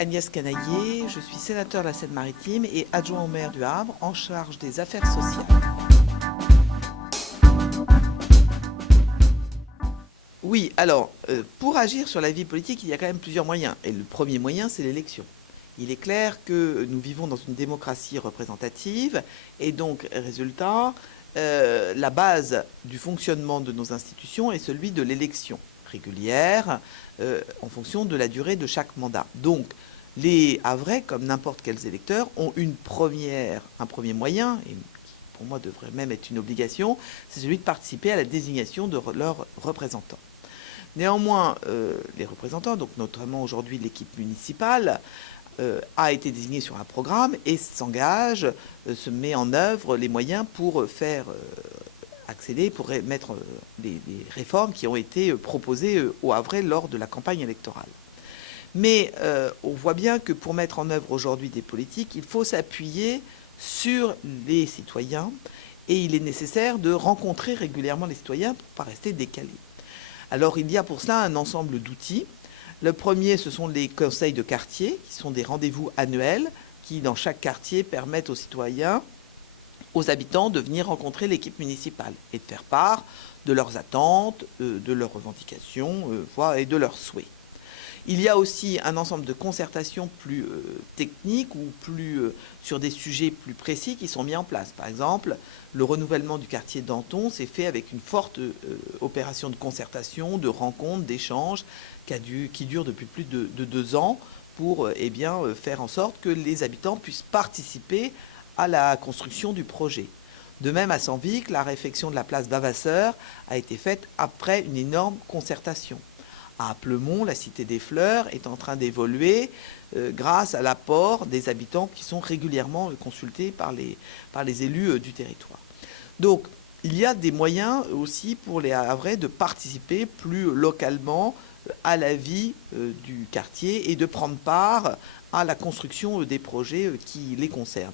Agnès Canaillé, je suis sénateur de la Seine-Maritime et adjoint au maire du Havre en charge des affaires sociales. Oui, alors, pour agir sur la vie politique, il y a quand même plusieurs moyens. Et le premier moyen, c'est l'élection. Il est clair que nous vivons dans une démocratie représentative et donc, résultat, la base du fonctionnement de nos institutions est celui de l'élection régulière en fonction de la durée de chaque mandat. Donc, les Havrais, comme n'importe quels électeurs, ont un premier moyen, et pour moi devrait même être une obligation, c'est celui de participer à la désignation de leurs représentants. Néanmoins, les représentants, donc notamment aujourd'hui l'équipe municipale, a été désignée sur un programme et s'engage, se met en œuvre les moyens pour faire accéder, pour mettre les réformes qui ont été proposées au Havrais lors de la campagne électorale. Mais on voit bien que pour mettre en œuvre aujourd'hui des politiques, il faut s'appuyer sur les citoyens et il est nécessaire de rencontrer régulièrement les citoyens pour ne pas rester décalés. Alors il y a pour cela un ensemble d'outils. Le premier, ce sont les conseils de quartier, qui sont des rendez-vous annuels qui, dans chaque quartier, permettent aux citoyens, aux habitants, de venir rencontrer l'équipe municipale et de faire part de leurs attentes, de leurs revendications et de leurs souhaits. Il y a aussi un ensemble de concertations plus techniques ou plus sur des sujets plus précis qui sont mis en place. Par exemple, le renouvellement du quartier Danton s'est fait avec une forte opération de concertation, de rencontres, d'échanges qui dure depuis plus de 2 ans pour faire en sorte que les habitants puissent participer à la construction du projet. De même, à Senvic, la réfection de la place Vavasseur a été faite après une énorme concertation. À Plemont, la Cité des Fleurs est en train d'évoluer grâce à l'apport des habitants qui sont régulièrement consultés par les élus du territoire. Donc, il y a des moyens aussi pour les Havrais de participer plus localement à la vie du quartier et de prendre part à la construction des projets qui les concernent.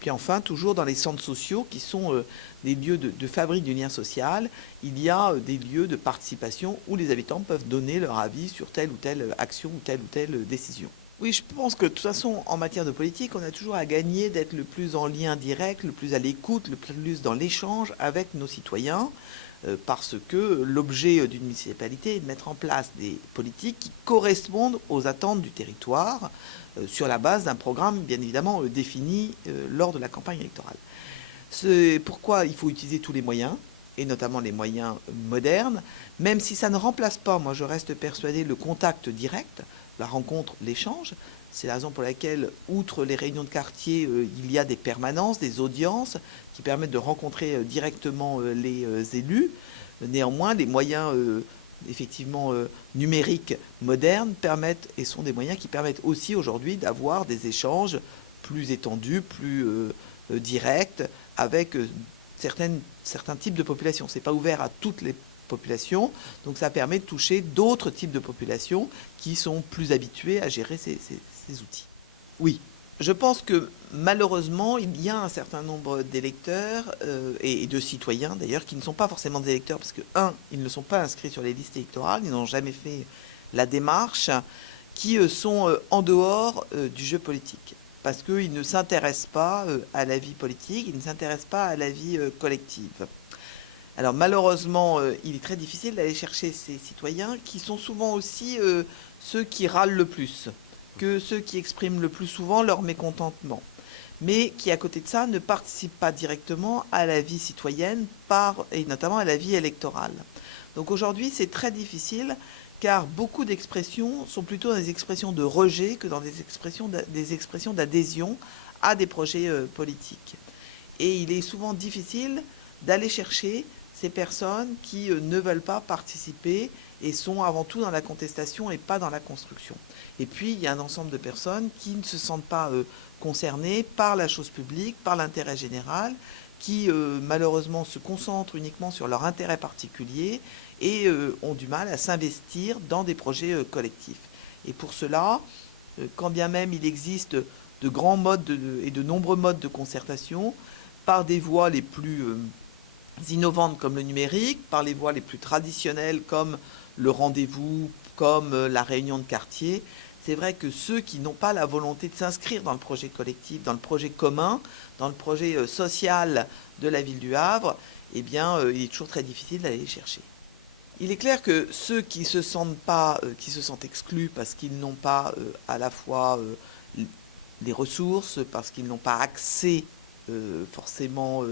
Puis enfin, toujours dans les centres sociaux qui sont des lieux de fabrique du lien social, il y a des lieux de participation où les habitants peuvent donner leur avis sur telle ou telle action ou telle décision. Oui, je pense que de toute façon, en matière de politique, on a toujours à gagner d'être le plus en lien direct, le plus à l'écoute, le plus dans l'échange avec nos citoyens, parce que l'objet d'une municipalité est de mettre en place des politiques qui correspondent aux attentes du territoire, sur la base d'un programme bien évidemment défini lors de la campagne électorale. C'est pourquoi il faut utiliser tous les moyens, et notamment les moyens modernes, même si ça ne remplace pas, moi je reste persuadé, le contact direct, la rencontre, l'échange. C'est la raison pour laquelle, outre les réunions de quartier, il y a des permanences, des audiences qui permettent de rencontrer directement les élus. Néanmoins, les moyens effectivement numériques modernes permettent et sont des moyens qui permettent aussi aujourd'hui d'avoir des échanges plus étendus, plus directs avec certains types de populations. Ce n'est pas ouvert à toutes les populations, donc ça permet de toucher d'autres types de populations qui sont plus habituées à gérer ces outils. Oui, je pense que malheureusement, il y a un certain nombre d'électeurs et de citoyens d'ailleurs qui ne sont pas forcément des électeurs parce que, ils ne sont pas inscrits sur les listes électorales, ils n'ont jamais fait la démarche, qui sont en dehors du jeu politique parce qu'ils ne s'intéressent pas à la vie politique, ils ne s'intéressent pas à la vie collective. Alors malheureusement, il est très difficile d'aller chercher ces citoyens qui sont souvent aussi ceux qui râlent le plus, que ceux qui expriment le plus souvent leur mécontentement, mais qui à côté de ça ne participent pas directement à la vie citoyenne et notamment à la vie électorale. Donc aujourd'hui c'est très difficile car beaucoup d'expressions sont plutôt des expressions de rejet que dans des expressions d'adhésion à des projets politiques. Et il est souvent difficile d'aller chercher ces personnes qui ne veulent pas participer et sont avant tout dans la contestation et pas dans la construction. Et puis, il y a un ensemble de personnes qui ne se sentent pas concernées par la chose publique, par l'intérêt général, qui malheureusement se concentrent uniquement sur leur intérêt particulier et ont du mal à s'investir dans des projets collectifs. Et pour cela, quand bien même il existe de grands modes et de nombreux modes de concertation, par des voies les plus innovantes comme le numérique, par les voies les plus traditionnelles comme le rendez-vous, comme la réunion de quartier, c'est vrai que ceux qui n'ont pas la volonté de s'inscrire dans le projet collectif, dans le projet commun, dans le projet social de la ville du Havre, eh bien, il est toujours très difficile d'aller les chercher. Il est clair que ceux qui se sentent pas, qui se sentent exclus parce qu'ils n'ont pas à la fois les ressources, parce qu'ils n'ont pas accès forcément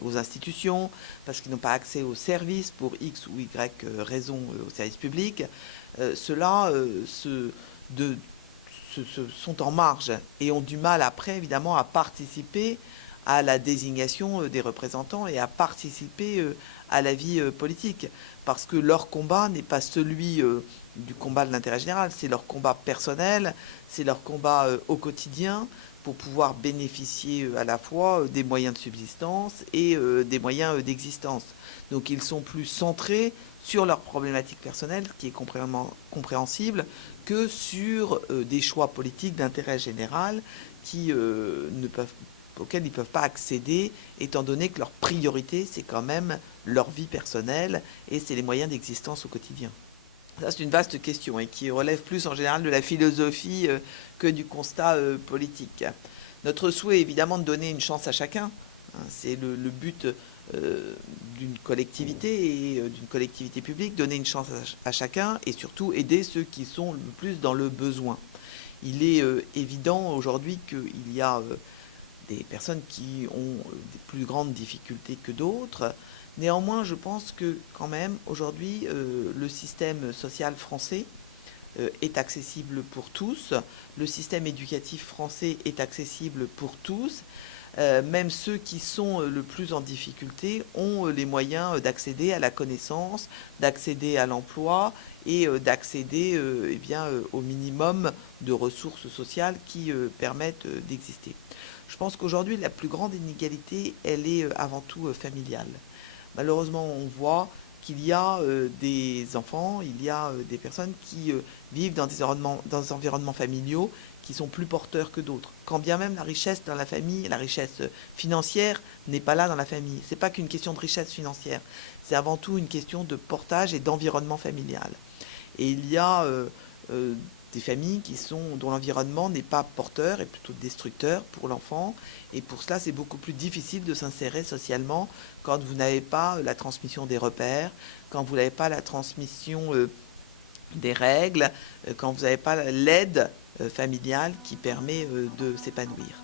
aux institutions, parce qu'ils n'ont pas accès aux services pour X ou Y raison aux services publics, ceux-là sont en marge et ont du mal après évidemment à participer à la désignation des représentants et à participer à la vie politique, parce que leur combat n'est pas celui du combat de l'intérêt général, c'est leur combat personnel, c'est leur combat au quotidien pour pouvoir bénéficier à la fois des moyens de subsistance et des moyens d'existence. Donc ils sont plus centrés sur leurs problématiques personnelles, ce qui est compréhensible, que sur des choix politiques d'intérêt général auxquels ils ne peuvent pas accéder, étant donné que leur priorité, c'est quand même leur vie personnelle et c'est les moyens d'existence au quotidien. Ça, c'est une vaste question et qui relève plus en général de la philosophie que du constat politique. Notre souhait est évidemment de donner une chance à chacun. C'est le but d'une collectivité et d'une collectivité publique, donner une chance à chacun et surtout aider ceux qui sont le plus dans le besoin. Il est évident aujourd'hui qu'il y a des personnes qui ont des plus grandes difficultés que d'autres. Néanmoins, je pense que quand même, aujourd'hui, le système social français est accessible pour tous. Le système éducatif français est accessible pour tous. Même ceux qui sont le plus en difficulté ont les moyens d'accéder à la connaissance, d'accéder à l'emploi et d'accéder au minimum de ressources sociales qui permettent d'exister. Je pense qu'aujourd'hui, la plus grande inégalité, elle est avant tout familiale. Malheureusement, on voit qu'il y a des enfants, il y a des personnes qui vivent dans des environnements familiaux qui sont plus porteurs que d'autres. Quand bien même la richesse dans la famille, la richesse financière n'est pas là dans la famille. Ce n'est pas qu'une question de richesse financière, c'est avant tout une question de portage et d'environnement familial. Et il y a des familles dont l'environnement n'est pas porteur et plutôt destructeur pour l'enfant. Et pour cela, c'est beaucoup plus difficile de s'insérer socialement quand vous n'avez pas la transmission des repères, quand vous n'avez pas la transmission des règles, quand vous n'avez pas l'aide familiale qui permet de s'épanouir.